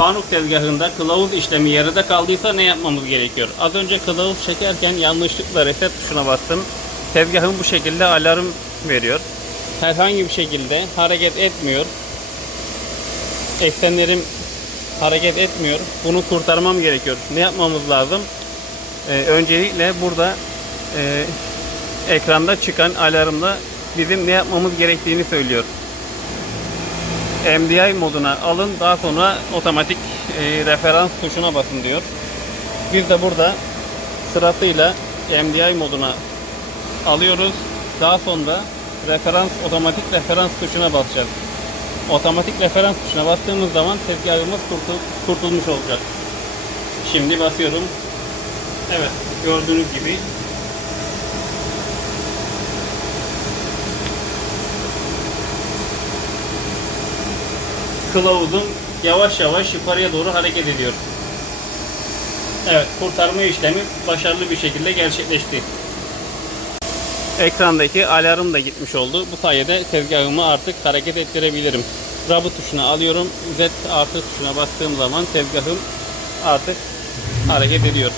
Fanuk tezgahında kılavuz işlemi yarıda kaldıysa ne yapmamız gerekiyor? Az önce kılavuz çekerken yanlışlıkla reset tuşuna bastım. Tezgahım bu şekilde alarm veriyor. Herhangi bir şekilde hareket etmiyor. Eksenlerim hareket etmiyor. Bunu kurtarmam gerekiyor. Ne yapmamız lazım? Ee, öncelikle burada e, ekranda çıkan alarmda bizim ne yapmamız gerektiğini söylüyor. MDI moduna alın daha sonra otomatik e, referans tuşuna basın diyor. Biz de burada sırasıyla MDI moduna alıyoruz. Daha sonra referans otomatik referans tuşuna basacağız. Otomatik referans tuşuna bastığımız zaman tezgahımız kurtul- kurtulmuş olacak. Şimdi basıyorum. Evet gördüğünüz gibi kılavuzum yavaş yavaş yukarıya doğru hareket ediyor. Evet, kurtarma işlemi başarılı bir şekilde gerçekleşti. Ekrandaki alarm da gitmiş oldu. Bu sayede tezgahımı artık hareket ettirebilirim. Rabı tuşuna alıyorum. Z artı tuşuna bastığım zaman tezgahım artık hareket ediyor.